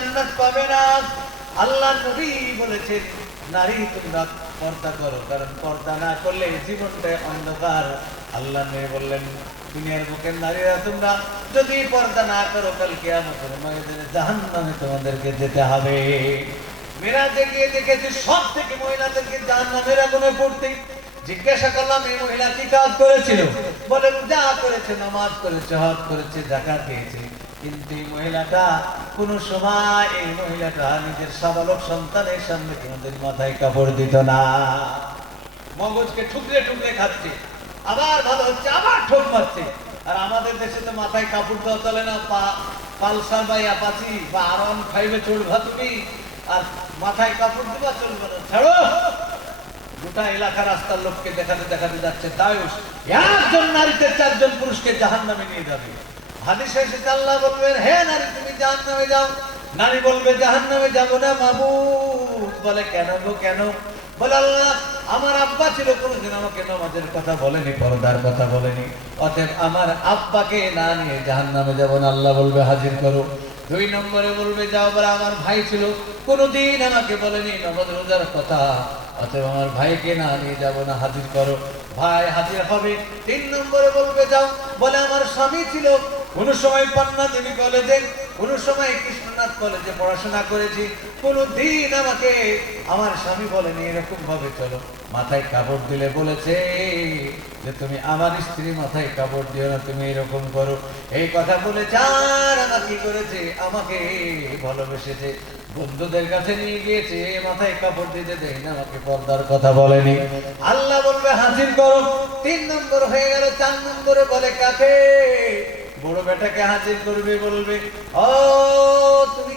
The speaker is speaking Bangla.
জান্নাত পাবে না। আল্লাহ নবী বলেছেন নারী তোমরা পর্দা করো, কারণ পর্দা না করলে জীবনটা অন্ধকার। আল্লাহ নবী বললেন দুনিয়ার বুকের নারীরা তোমরা যদি পর্দা না করো কাল কিয়ামতের ময়দানে জাহান্নামে তোমাদেরকে যেতে হবে। মিরাজে গিয়ে দেখেছি সব থেকে মহিলাদেরকে জাহান্নামের আগুনে পড়তে। জিজ্ঞাসা করলাম এই মহিলা কি কাজ করেছিল? বলে যা করেছে, নামাজ করেছে, হজ করেছে, যাকাত দিয়েছে, কিন্তু এই মহিলাটা কোন সময় নিজের সাবালক সন্তানের সামনে কোনদিন মাথায় কাপড় দিত না। মগজকে ঠুকরে ঠুকরে খাচ্ছে, আবার ভালো হচ্ছে, আবার ঠোক মারছে। আর আমাদের দেশে তো মাথায় কাপড় দেওয়া চলে না। পালসার বা অ্যাপাচি বা R15 চলবা তুমি, আর মাথায় কাপড় দিবা চলবে না। ছাড়ো, গোটা এলাকা রাস্তার লোককে দেখাতে দেখাতে যাচ্ছে দায়ুস একজন নারীতে 4 জন পুরুষকে জাহান্নামে নিয়ে যাবে। হাদিসে এসেছে আল্লাহ বলবেন হে নারী তুমি জাহান্নামে যাও। নারী বলবে জাহান্নামে যাব না মাবুদ। বলে কেন গো কেন? বলে আল্লাহ আমার আব্বা ছিল, কোনদিন আমাকে নামাজের কথা বলেনি, পর্দার কথা বলেনি, অতএব আমার আব্বাকে না নিয়ে জাহান্নামে যাব না। আল্লাহ বলবে হাজির করো। 2 নম্বরে বলবে যাও, বলে আমার ভাই ছিল, কোনদিন আমাকে বলেনি নামাজ রোজার কথা, অতএব আমার ভাইকে না নিয়ে যাব না, হাজির করো। ভাই হাজির হবে। 3 নম্বরে বলবে যাও, বলে আমার স্বামী ছিল, কোন সময় পান্না দেবী কলেজে, কোন সময় কৃষ্ণনাথ কলেজে পড়াশোনা করেছি, কোনদিন আমাকে আমার স্বামী বলেনি এরকম ভাবে চলো। মাথায় কাপড় দিলে বলেছে যে তুমি আমার স্ত্রী মাথায় কাপড় দিও না, তুমি এরকম করো। এই কথা বলে যার আমার কি করেছে, আমাকে ভালোবেসেছে, বন্ধুদের কাছে নিয়ে গিয়েছে, মাথায় কাপড় দিতে দেয় না, আমাকে পর্দার কথা বলেনি। আল্লাহ বলবে হাজির করো। 3 নম্বর হয়ে গেল। 4 নম্বরে বলে কাকে? বড় বেটাকে হাজির করবে, বলবে ও তুমি